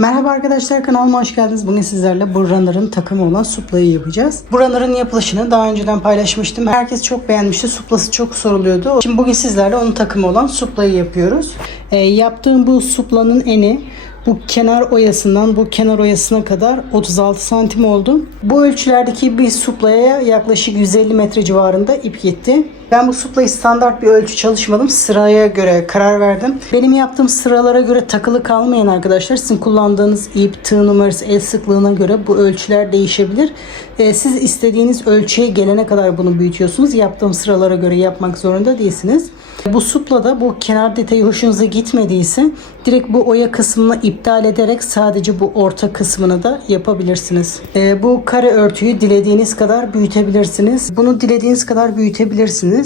Merhaba arkadaşlar, kanalıma hoş geldiniz. Bugün sizlerle bu runner'ın takımı olan suplayı yapacağız. Bu runner'ın yapılışını daha önceden paylaşmıştım. Herkes çok beğenmişti. Suplası çok soruluyordu. Şimdi bugün sizlerle onun takımı olan suplayı yapıyoruz. Yaptığım bu suplanın eni bu kenar oyasından bu kenar oyasına kadar 36 santim oldu. Bu ölçülerdeki bir suplaya yaklaşık 150 metre civarında ip gitti. Ben bu suplayı standart bir ölçü çalışmadım. Sıraya göre karar verdim. Benim yaptığım sıralara göre takılı kalmayan arkadaşlar, sizin kullandığınız ip, tığ numarası, el sıklığına göre bu ölçüler değişebilir. Siz istediğiniz ölçüye gelene kadar bunu büyütüyorsunuz. Yaptığım sıralara göre yapmak zorunda değilsiniz. Bu suplada bu kenar detayı hoşunuza gitmediyse direkt bu oya kısmını iptal ederek sadece bu orta kısmını da yapabilirsiniz. Bu kare örtüyü dilediğiniz kadar büyütebilirsiniz. Bunu dilediğiniz kadar büyütebilirsiniz.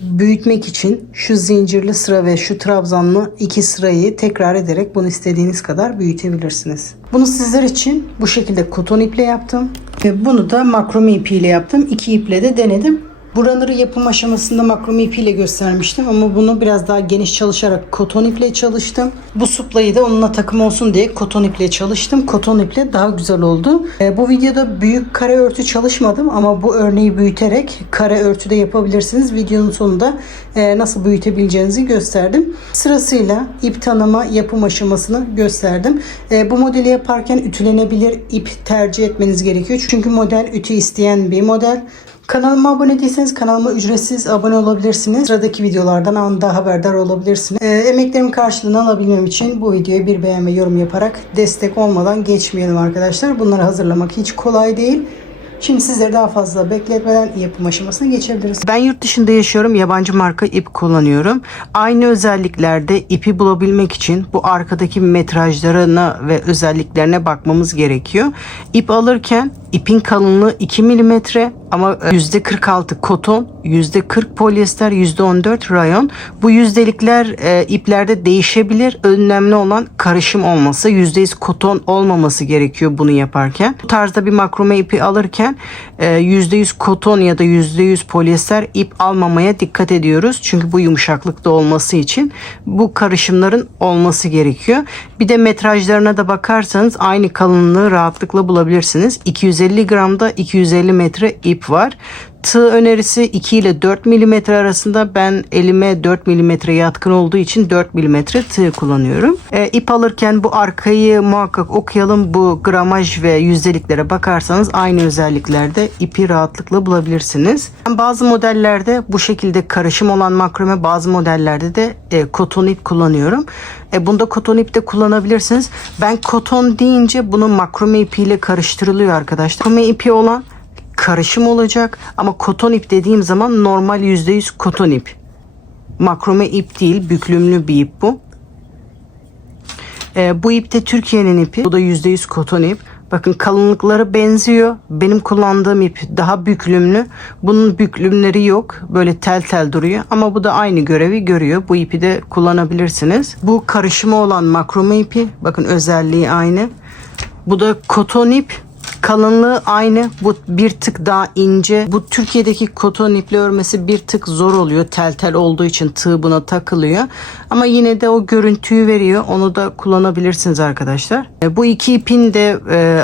Büyütmek için şu zincirli sıra ve şu trabzanlı iki sırayı tekrar ederek bunu istediğiniz kadar büyütebilirsiniz. Bunu sizler için bu şekilde koton iple yaptım. Bunu da makrome ipiyle yaptım. İki iple de denedim. Buraları yapım aşamasında makrome ipiyle göstermiştim ama bunu biraz daha geniş çalışarak koton iple çalıştım. Bu suplayı da onunla takım olsun diye koton iple çalıştım. Koton iple daha güzel oldu. Bu videoda büyük kare örtü çalışmadım ama bu örneği büyüterek kare örtü de yapabilirsiniz. Videonun sonunda nasıl büyütebileceğinizi gösterdim. Sırasıyla ip tanıma yapım aşamasını gösterdim. Bu modeli yaparken ütülenebilir ip tercih etmeniz gerekiyor. Çünkü model ütü isteyen bir model. Kanalıma abone değilseniz kanalıma ücretsiz abone olabilirsiniz. Sıradaki videolardan anında haberdar olabilirsiniz. Emeklerimin karşılığını alabilmem için bu videoya bir beğen ve yorum yaparak destek olmadan geçmeyelim arkadaşlar. Bunları hazırlamak hiç kolay değil. Şimdi sizleri daha fazla bekletmeden yapım aşamasına geçebiliriz. Ben yurt dışında yaşıyorum. Yabancı marka ip kullanıyorum. Aynı özelliklerde ipi bulabilmek için bu arkadaki metrajlarına ve özelliklerine bakmamız gerekiyor. İp alırken ipin kalınlığı 2 mm ama %46 koton, %40 polyester, %14 rayon. Bu yüzdelikler iplerde değişebilir. Önemli olan karışım olması. %100 koton olmaması gerekiyor bunu yaparken. Bu tarzda bir makrome ipi alırken %100 koton ya da %100 polyester ip almamaya dikkat ediyoruz. Çünkü bu yumuşaklıkta olması için bu karışımların olması gerekiyor. Bir de metrajlarına da bakarsanız aynı kalınlığı rahatlıkla bulabilirsiniz. 250 gramda 250 metre ip var. Tığ önerisi 2 ile 4 mm arasında. Ben elime 4 mm yatkın olduğu için 4 mm tığ kullanıyorum. İp alırken bu arkayı muhakkak okuyalım. Bu gramaj ve yüzdeliklere bakarsanız aynı özelliklerde ipi rahatlıkla bulabilirsiniz. Ben bazı modellerde bu şekilde karışım olan makrome, bazı modellerde de koton ip kullanıyorum. Bunda koton ip de kullanabilirsiniz. Ben koton deyince bunu makrome ipiyle karıştırılıyor arkadaşlar. Makrome ipi olan karışım olacak ama koton ip dediğim zaman normal %100 koton ip. Makrome ip değil, büklümlü bir ip bu. Bu ip de Türkiye'nin ipi. Bu da %100 koton ip. Bakın kalınlıkları benziyor. Benim kullandığım ip daha büklümlü. Bunun büklümleri yok. Böyle tel tel duruyor. Ama bu da aynı görevi görüyor. Bu ipi de kullanabilirsiniz. Bu karışımı olan makrome ipi. Bakın özelliği aynı. Bu da koton ip. Kalınlığı aynı. Bu bir tık daha ince. Bu Türkiye'deki koton iple örmesi bir tık zor oluyor. Tel tel olduğu için tığ buna takılıyor. Ama yine de o görüntüyü veriyor. Onu da kullanabilirsiniz arkadaşlar. Bu iki ipin de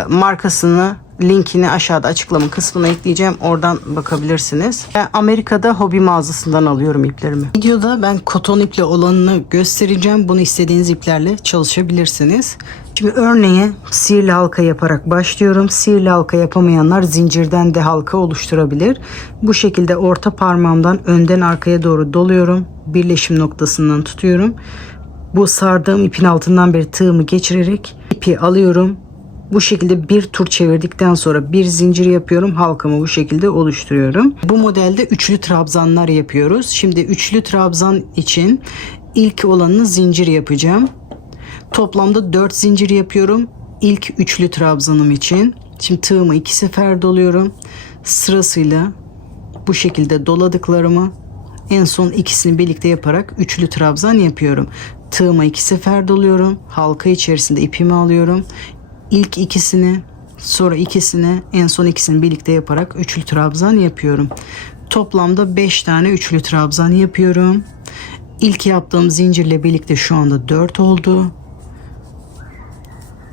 markasını, linkini aşağıda açıklama kısmına ekleyeceğim. Oradan bakabilirsiniz. Ben Amerika'da hobi mağazasından alıyorum iplerimi. Videoda ben koton iple olanını göstereceğim. Bunu istediğiniz iplerle çalışabilirsiniz. Şimdi örneğe sihirli halka yaparak başlıyorum. Sihirli halka yapamayanlar zincirden de halka oluşturabilir. Bu şekilde orta parmağımdan önden arkaya doğru doluyorum. Birleşim noktasından tutuyorum. Bu sardığım ipin altından bir tığımı geçirerek ipi alıyorum. Bu şekilde bir tur çevirdikten sonra bir zincir yapıyorum. Halkamı bu şekilde oluşturuyorum. Bu modelde üçlü trabzanlar yapıyoruz. Şimdi üçlü trabzan için ilk olanını zincir yapacağım. Toplamda 4 zincir yapıyorum. İlk üçlü trabzanım için. Şimdi tığımı 2 sefer doluyorum. Sırasıyla bu şekilde doladıklarımı en son ikisini birlikte yaparak üçlü trabzan yapıyorum. Tığıma 2 sefer doluyorum. Halka içerisinde ipimi alıyorum. İlk ikisini, sonra ikisini, en son ikisini birlikte yaparak üçlü trabzan yapıyorum. Toplamda 5 tane üçlü trabzan yapıyorum. İlk yaptığım zincirle birlikte şu anda 4 oldu.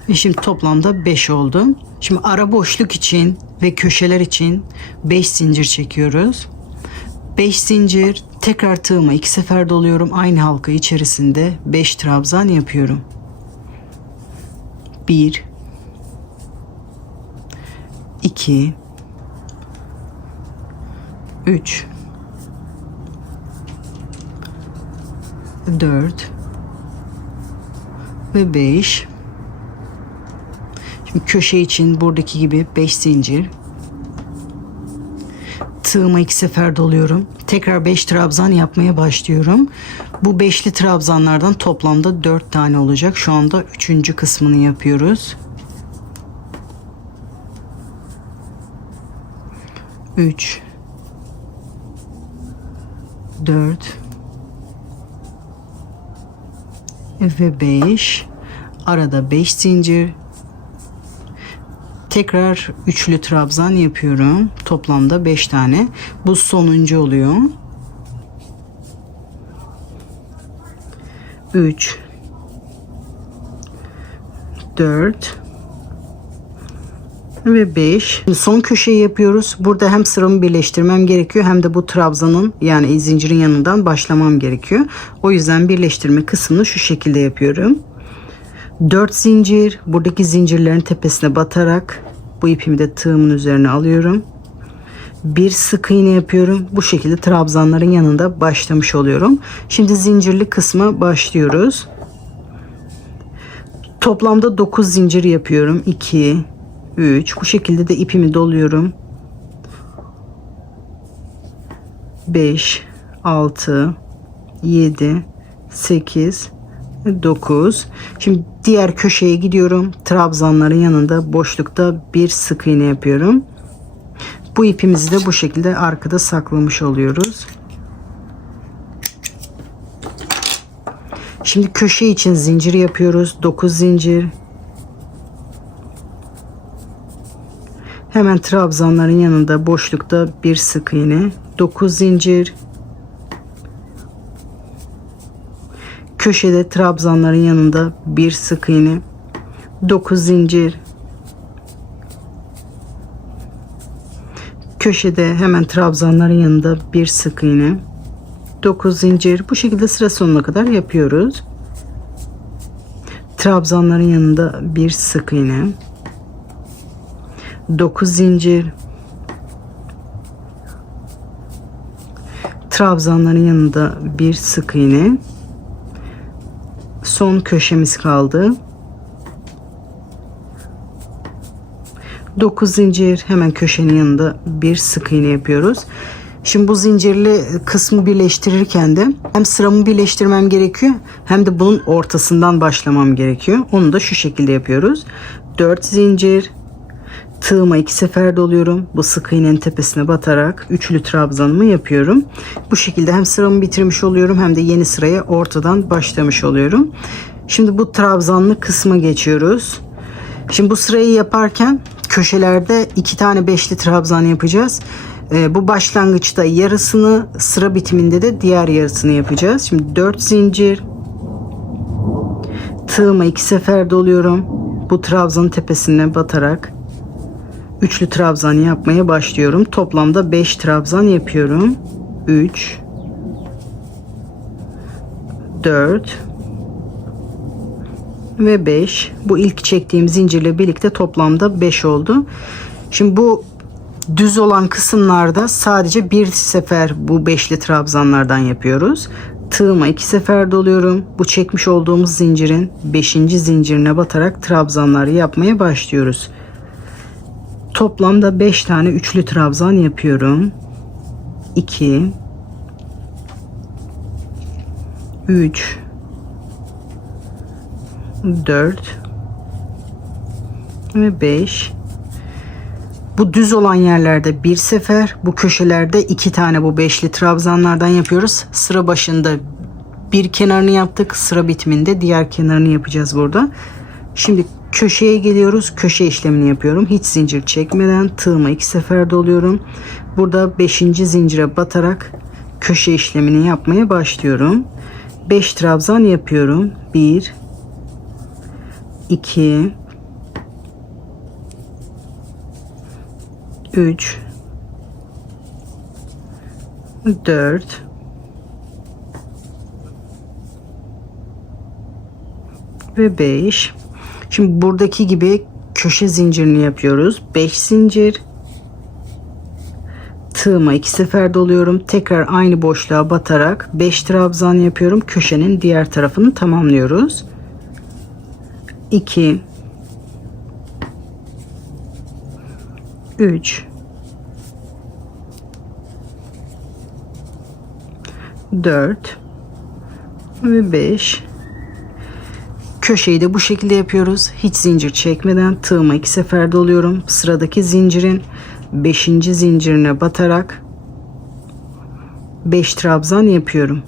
Ve şimdi toplamda 5 oldu. Şimdi ara boşluk için ve köşeler için 5 zincir çekiyoruz. 5 zincir, tekrar tığıma 2 sefer doluyorum. Aynı halka içerisinde 5 trabzan yapıyorum. 1 2 3 4 ve 5. Şimdi köşe için buradaki gibi 5 zincir. Tığıma 2 sefer doluyorum. Tekrar 5 trabzan yapmaya başlıyorum. Bu beşli trabzanlardan toplamda 4 tane olacak. Şu anda 3. kısmını yapıyoruz. 3 4 ve 5. Arada 5 zincir. Tekrar üçlü trabzan yapıyorum. Toplamda 5 tane. Bu sonuncu oluyor. 3 4 ve 5. Son köşeyi yapıyoruz. Burada hem sıramı birleştirmem gerekiyor hem de bu trabzanın yani zincirin yanından başlamam gerekiyor. O yüzden birleştirme kısmını şu şekilde yapıyorum. 4 zincir, buradaki zincirlerin tepesine batarak bu ipimi de tığımın üzerine alıyorum. Bir sık iğne yapıyorum. Bu şekilde trabzanların yanında başlamış oluyorum. Şimdi zincirli kısma başlıyoruz. Toplamda 9 zincir yapıyorum. 2 3 bu şekilde de ipimi doluyorum. 5 6 7 8 9. Şimdi diğer köşeye gidiyorum. Trabzanların yanında boşlukta bir sık iğne yapıyorum. Bu ipimizi de bu şekilde arkada saklamış oluyoruz. Şimdi köşe için zincir yapıyoruz. 9 zincir. Hemen trabzanların yanında boşlukta bir sık iğne. 9 zincir. Köşede trabzanların yanında bir sık iğne. 9 zincir. Köşede hemen trabzanların yanında bir sık iğne. 9 zincir. Bu şekilde sıra sonuna kadar yapıyoruz. Trabzanların yanında bir sık iğne. 9 zincir. Trabzanların yanında bir sık iğne. Son köşemiz kaldı. 9 zincir, hemen köşenin yanında bir sık iğne yapıyoruz. Şimdi bu zincirli kısmı birleştirirken de hem sıramı birleştirmem gerekiyor hem de bunun ortasından başlamam gerekiyor. Onu da şu şekilde yapıyoruz. 4 zincir, tığıma 2 sefer doluyorum. Bu sık iğnenin tepesine batarak üçlü trabzanımı yapıyorum. Bu şekilde hem sıramı bitirmiş oluyorum hem de yeni sıraya ortadan başlamış oluyorum. Şimdi bu trabzanlı kısma geçiyoruz. Şimdi bu sırayı yaparken köşelerde 2 tane beşli trabzan yapacağız. Bu başlangıçta yarısını, sıra bitiminde de diğer yarısını yapacağız. Şimdi 4 zincir, tığıma 2 sefer doluyorum. Bu trabzanın tepesine batarak üçlü trabzan yapmaya başlıyorum. Toplamda 5 trabzan yapıyorum. 3 4 ve 5. Bu ilk çektiğim zincirle birlikte toplamda 5 oldu. Şimdi bu düz olan kısımlarda sadece bir sefer bu beşli trabzanlardan yapıyoruz. Tığıma 2 sefer doluyorum. Bu çekmiş olduğumuz zincirin 5. zincirine batarak trabzanları yapmaya başlıyoruz. Toplamda 5 tane üçlü trabzan yapıyorum. 2 3 4 ve 5. Bu düz olan yerlerde bir sefer, bu köşelerde 2 tane bu beşli trabzanlardan yapıyoruz. Sıra başında bir kenarını yaptık. Sıra bitiminde diğer kenarını yapacağız burada. Şimdi köşeye geliyoruz. Köşe işlemini yapıyorum. Hiç zincir çekmeden tığıma 2 sefer doluyorum. Burada 5. zincire batarak köşe işlemini yapmaya başlıyorum. 5 trabzan yapıyorum. 1 2 3 4 ve 5. Şimdi buradaki gibi köşe zincirini yapıyoruz. 5 zincir, tığıma 2 sefer doluyorum. Tekrar aynı boşluğa batarak 5 trabzan yapıyorum. Köşenin diğer tarafını tamamlıyoruz. 2 3 4 ve 5. Köşeyi de bu şekilde yapıyoruz. Hiç zincir çekmeden tığıma 2 sefer doluyorum. Sıradaki zincirin 5. zincirine batarak 5 trabzan yapıyorum.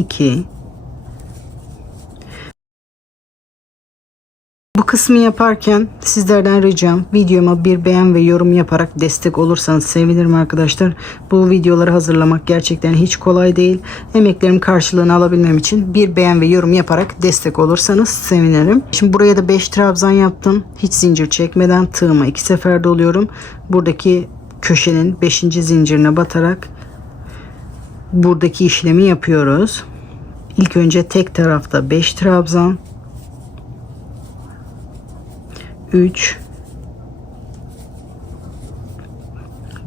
2 Bu kısmı yaparken sizlerden ricam videoma bir beğen ve yorum yaparak destek olursanız sevinirim arkadaşlar. Bu videoları hazırlamak gerçekten hiç kolay değil. Emeklerim karşılığını alabilmem için bir beğen ve yorum yaparak destek olursanız sevinirim. Şimdi buraya da 5 trabzan yaptım. Hiç zincir çekmeden tığıma 2 sefer doluyorum. Buradaki köşenin 5. zincirine batarak buradaki işlemi yapıyoruz. İlk önce tek tarafta 5 trabzan, 3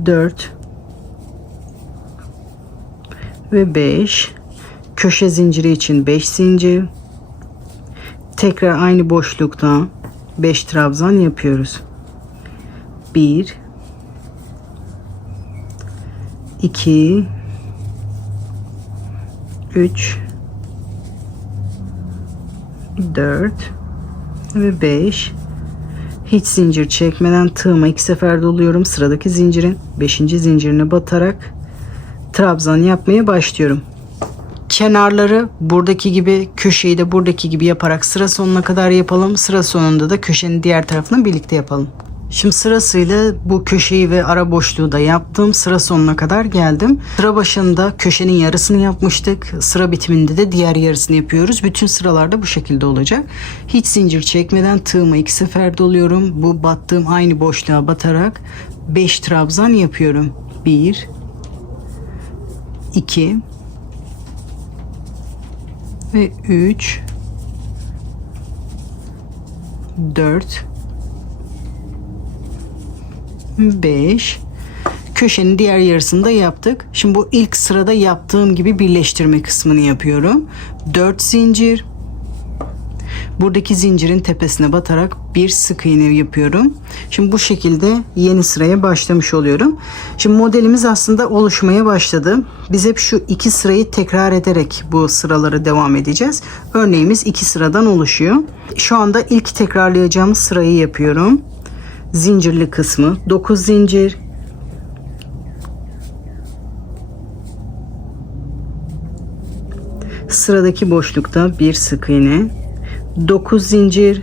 4 ve 5. Köşe zinciri için 5 zincir, tekrar aynı boşlukta 5 trabzan yapıyoruz. 1 2 3 4 ve 5. Hiç zincir çekmeden tığıma 2 sefer doluyorum. Sıradaki zincirin 5. zincirine batarak trabzan yapmaya başlıyorum. Kenarları buradaki gibi, köşeyi de buradaki gibi yaparak sıra sonuna kadar yapalım. Sıra sonunda da köşenin diğer tarafını birlikte yapalım. Şimdi sırasıyla bu köşeyi ve ara boşluğu da yaptım. Sıra sonuna kadar geldim. Sıra başında köşenin yarısını yapmıştık. Sıra bitiminde de diğer yarısını yapıyoruz. Bütün sıralarda bu şekilde olacak. Hiç zincir çekmeden tığıma 2 sefer doluyorum. Bu battığım aynı boşluğa batarak 5 trabzan yapıyorum. 1 2 ve 3 4 5. Köşenin diğer yarısını da yaptık. Şimdi bu ilk sırada yaptığım gibi birleştirme kısmını yapıyorum. 4 zincir. Buradaki zincirin tepesine batarak bir sık iğne yapıyorum. Şimdi bu şekilde yeni sıraya başlamış oluyorum. Şimdi modelimiz aslında oluşmaya başladı. Biz hep şu 2 sırayı tekrar ederek bu sıraları devam edeceğiz. Örneğimiz 2 sıradan oluşuyor. Şu anda ilk tekrarlayacağımız sırayı yapıyorum. Zincirli kısmı 9 zincir, sıradaki boşlukta bir sık iğne, 9 zincir,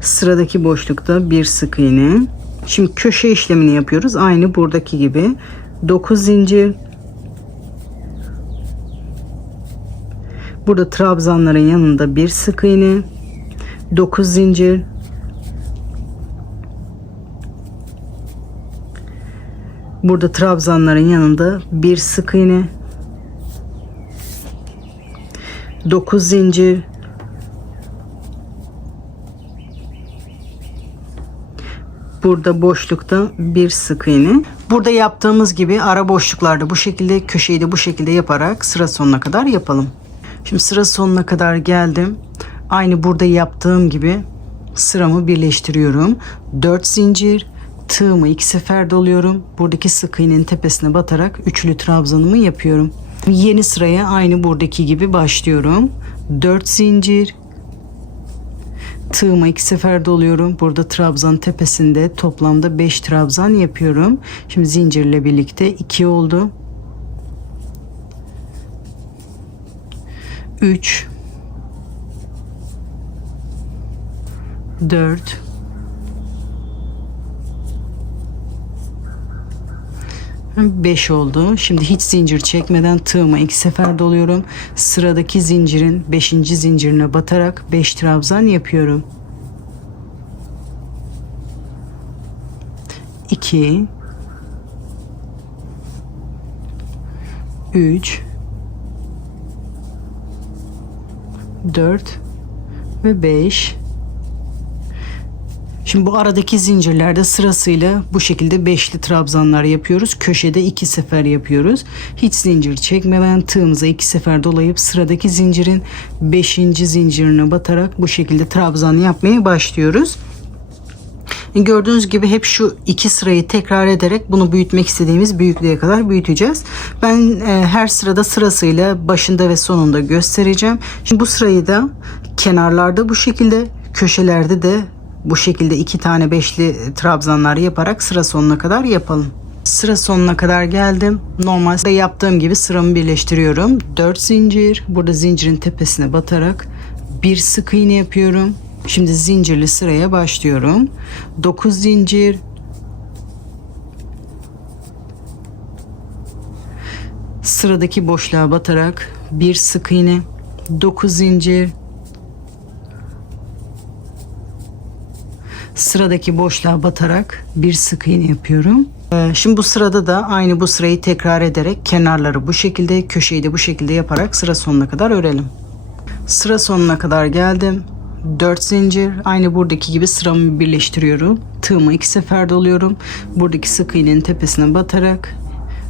sıradaki boşlukta bir sık iğne. Şimdi köşe işlemini yapıyoruz aynı buradaki gibi. 9 zincir, burada trabzanların yanında bir sık iğne, 9 zincir, burada trabzanların yanında bir sık iğne, 9 zincir, burada boşlukta bir sık iğne. Burada yaptığımız gibi ara boşluklarda bu şekilde, köşeyi de bu şekilde yaparak sıra sonuna kadar yapalım. Şimdi sıra sonuna kadar geldim. Aynı burada yaptığım gibi sıramı birleştiriyorum. 4 zincir, tığımı 2 sefer doluyorum. Buradaki sık iğnenin tepesine batarak üçlü trabzanımı yapıyorum. Yeni sıraya aynı buradaki gibi başlıyorum. 4 zincir, tığıma 2 sefer doluyorum. Burada trabzan tepesinde toplamda 5 trabzan yapıyorum. Şimdi zincirle birlikte 2 oldu. 3 4 5 oldu. Şimdi hiç zincir çekmeden tığıma 2 sefer doluyorum. Sıradaki zincirin 5. zincirine batarak 5 trabzan yapıyorum. 2 3 4 ve 5. Şimdi bu aradaki zincirlerde sırasıyla bu şekilde beşli trabzanlar yapıyoruz. Köşede 2 sefer yapıyoruz. Hiç zincir çekmeden tığımıza 2 sefer dolayıp sıradaki zincirin 5. zincirine batarak bu şekilde trabzan yapmaya başlıyoruz. Gördüğünüz gibi hep şu 2 sırayı tekrar ederek bunu büyütmek istediğimiz büyüklüğe kadar büyüteceğiz. Ben her sırada sırasıyla başında ve sonunda göstereceğim. Şimdi bu sırayı da kenarlarda bu şekilde, köşelerde de bu şekilde 2 tane beşli trabzanlar yaparak sıra sonuna kadar yapalım. Sıra sonuna kadar geldim. Normalde yaptığım gibi sıramı birleştiriyorum. 4 zincir. Burada zincirin tepesine batarak bir sık iğne yapıyorum. Şimdi zincirli sıraya başlıyorum. 9 zincir. Sıradaki boşluğa batarak bir sık iğne. 9 zincir. Sıradaki boşluğa batarak bir sık iğne yapıyorum. Şimdi bu sırada da aynı bu sırayı tekrar ederek kenarları bu şekilde, köşeyi de bu şekilde yaparak sıra sonuna kadar örelim. Sıra sonuna kadar geldim. 4 zincir, aynı buradaki gibi sıramı birleştiriyorum. Tığımı 2 sefer doluyorum. Buradaki sık iğnenin tepesine batarak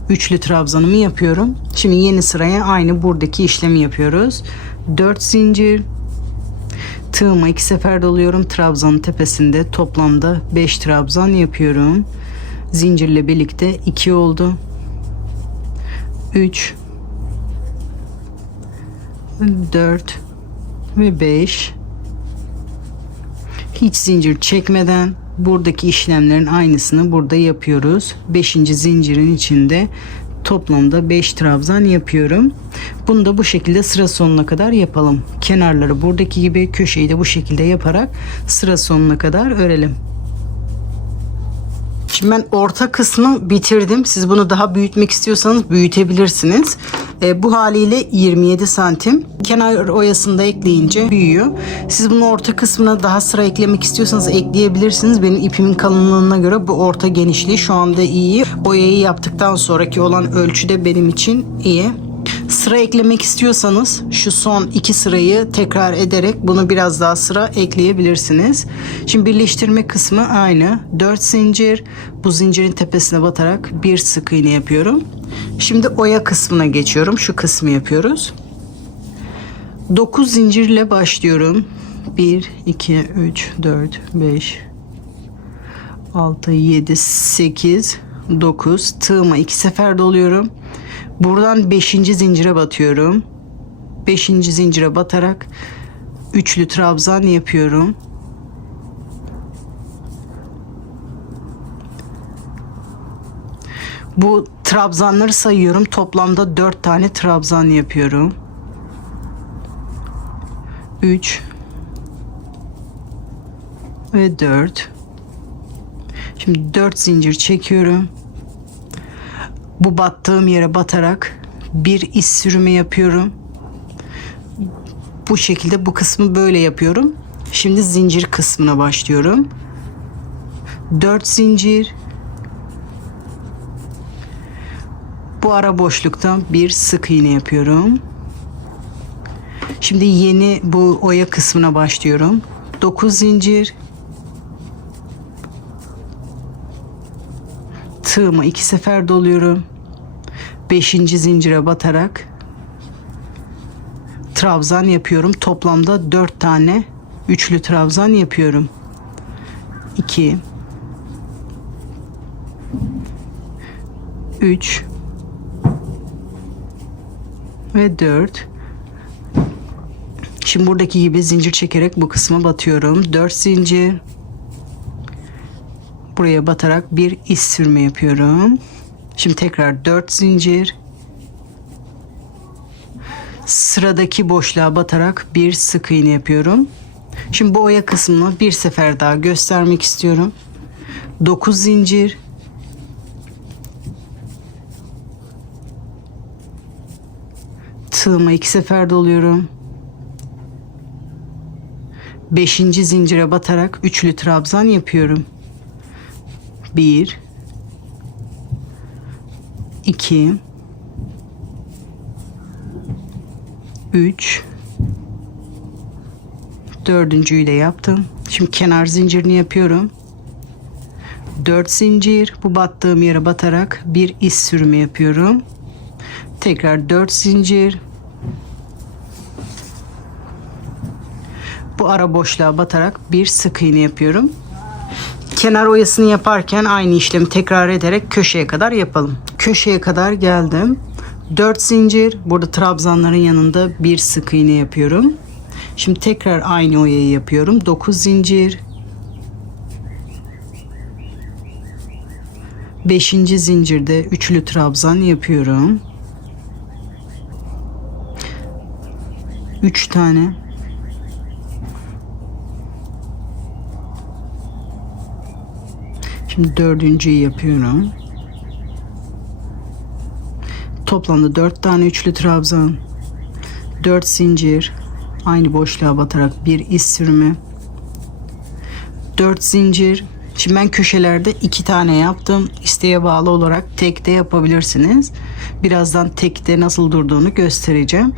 üçlü trabzanımı yapıyorum. Şimdi yeni sıraya aynı buradaki işlemi yapıyoruz. 4 zincir. Tığıma 2 sefer doluyorum. Trabzanın tepesinde toplamda 5 trabzan yapıyorum. Zincirle birlikte 2 oldu. 3 4 ve 5. Hiç zincir çekmeden buradaki işlemlerin aynısını burada yapıyoruz. 5. zincirin içinde toplamda 5 trabzan yapıyorum. Bunu da bu şekilde sıra sonuna kadar yapalım. Kenarları buradaki gibi, köşeyi de bu şekilde yaparak sıra sonuna kadar örelim. Şimdi ben orta kısmı bitirdim. Siz bunu daha büyütmek istiyorsanız büyütebilirsiniz. Bu haliyle 27 santim. Kenar oyasını da ekleyince büyüyor. Siz bunu orta kısmına daha sıra eklemek istiyorsanız ekleyebilirsiniz. Benim ipimin kalınlığına göre bu orta genişliği şu anda iyi. Oyayı yaptıktan sonraki olan ölçü de benim için iyi. Sıra eklemek istiyorsanız şu son 2 sırayı tekrar ederek bunu biraz daha sıra ekleyebilirsiniz. Şimdi birleştirme kısmı aynı. 4 zincir. Bu zincirin tepesine batarak bir sık iğne yapıyorum. Şimdi oya kısmına geçiyorum. Şu kısmı yapıyoruz. 9 zincirle başlıyorum. 1, 2, 3, 4, 5, 6, 7, 8, 9. Tığıma 2 sefer doluyorum. Buradan 5. zincire batıyorum. 5. zincire batarak üçlü trabzan yapıyorum. Bu trabzanları sayıyorum. Toplamda 4 tane trabzan yapıyorum. 3 ve 4. Şimdi 4 zincir çekiyorum. Bu battığım yere batarak bir iz sürümü yapıyorum. Bu şekilde bu kısmı böyle yapıyorum. Şimdi zincir kısmına başlıyorum. 4 zincir. Bu ara boşluktan bir sık iğne yapıyorum. Şimdi yeni bu oya kısmına başlıyorum. 9 zincir. Tığımı 2 sefer doluyorum. 5. zincire batarak trabzan yapıyorum. Toplamda 4 tane üçlü trabzan yapıyorum. 2 3 ve 4. Şimdi buradaki gibi zincir çekerek bu kısma batıyorum. 4 zincir. Buraya batarak bir iz sürme yapıyorum. Şimdi tekrar 4 zincir. Sıradaki boşluğa batarak bir sık iğne yapıyorum. Şimdi bu oya kısmını bir sefer daha göstermek istiyorum. 9 zincir. Tığıma 2 sefer doluyorum. 5. zincire batarak üçlü trabzan yapıyorum. 1 2 3 dördüncüyü de yaptım. Şimdi kenar zincirini yapıyorum. 4 zincir, bu battığım yere batarak bir iz sürümü yapıyorum. Tekrar 4 zincir. Bu ara boşluğa batarak bir sık iğne yapıyorum. Kenar oyasını yaparken aynı işlemi tekrar ederek köşeye kadar yapalım. Köşeye kadar geldim. 4 zincir. Burada trabzanların yanında bir sık iğne yapıyorum. Şimdi tekrar aynı oyayı yapıyorum. 9 zincir. 5. zincirde üçlü trabzan yapıyorum. 3 tane. Şimdi dördüncüyü yapıyorum. Toplamda 4 tane üçlü trabzan. 4 zincir. Aynı boşluğa batarak bir iz sürümü. 4 zincir. Şimdi ben köşelerde 2 tane yaptım. İsteğe bağlı olarak tek de yapabilirsiniz. Birazdan tekte nasıl durduğunu göstereceğim.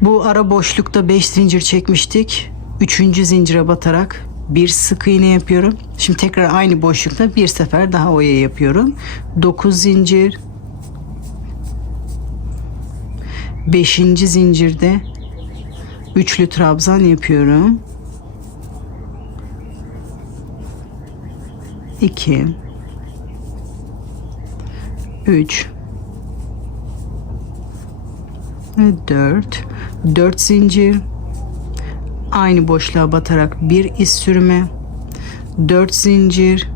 Bu ara boşlukta 5 zincir çekmiştik. 3. zincire batarak bir sık iğne yapıyorum. Şimdi tekrar aynı boşlukta bir sefer daha oya yapıyorum. 9 zincir. 5. zincirde üçlü trabzan yapıyorum. 2 3 ve 4 zincir, aynı boşluğa batarak bir iz sürümü, 4 zincir,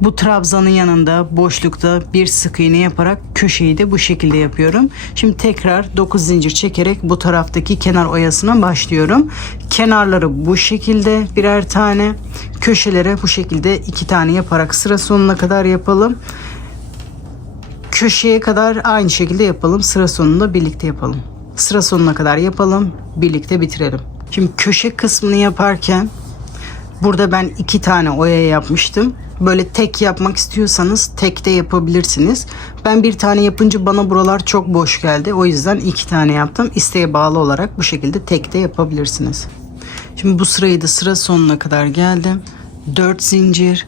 bu trabzanın yanında boşlukta bir sık iğne yaparak köşeyi de bu şekilde yapıyorum. Şimdi tekrar 9 zincir çekerek bu taraftaki kenar oyasına başlıyorum. Kenarları bu şekilde birer tane, köşelere bu şekilde 2 tane yaparak sıra sonuna kadar yapalım. Köşeye kadar aynı şekilde yapalım. Sıra sonunda birlikte yapalım. Sıra sonuna kadar yapalım. Birlikte bitirelim. Şimdi köşe kısmını yaparken burada ben 2 tane oya yapmıştım. Böyle tek yapmak istiyorsanız tek de yapabilirsiniz. Ben bir tane yapınca bana buralar çok boş geldi. O yüzden 2 tane yaptım. İsteğe bağlı olarak bu şekilde tek de yapabilirsiniz. Şimdi bu sırayı da sıra sonuna kadar geldim. 4 zincir.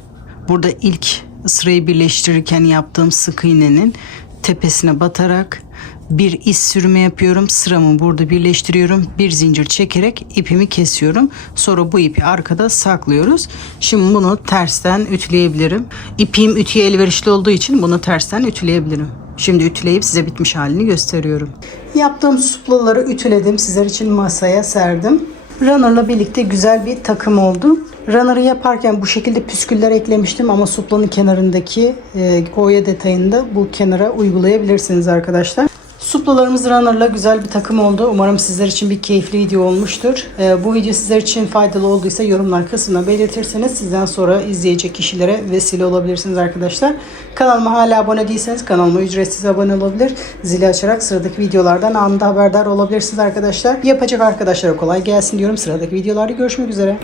Burada ilk sırayı birleştirirken yaptığım sık iğnenin tepesine batarak bir iz sürme yapıyorum. Sıramı burada birleştiriyorum. Bir zincir çekerek ipimi kesiyorum. Sonra bu ipi arkada saklıyoruz. Şimdi bunu tersten ütüleyebilirim. İpim ütüye elverişli olduğu için bunu tersten ütüleyebilirim. Şimdi ütüleyip size bitmiş halini gösteriyorum. Yaptığım suplaları ütüledim. Sizler için masaya serdim. Runner'la birlikte güzel bir takım oldu. Runner'ı yaparken bu şekilde püsküller eklemiştim ama suplanın kenarındaki oya detayını da bu kenara uygulayabilirsiniz arkadaşlar. Suplalarımız Runner'la güzel bir takım oldu. Umarım sizler için bir keyifli video olmuştur. Bu video sizler için faydalı olduysa yorumlar kısmına belirtirseniz sizden sonra izleyecek kişilere vesile olabilirsiniz arkadaşlar. Kanalıma hala abone değilseniz kanalıma ücretsiz abone olabilir. Zili açarak sıradaki videolardan anında haberdar olabilirsiniz arkadaşlar. Yapacak arkadaşlara kolay gelsin diyorum. Sıradaki videolarda görüşmek üzere.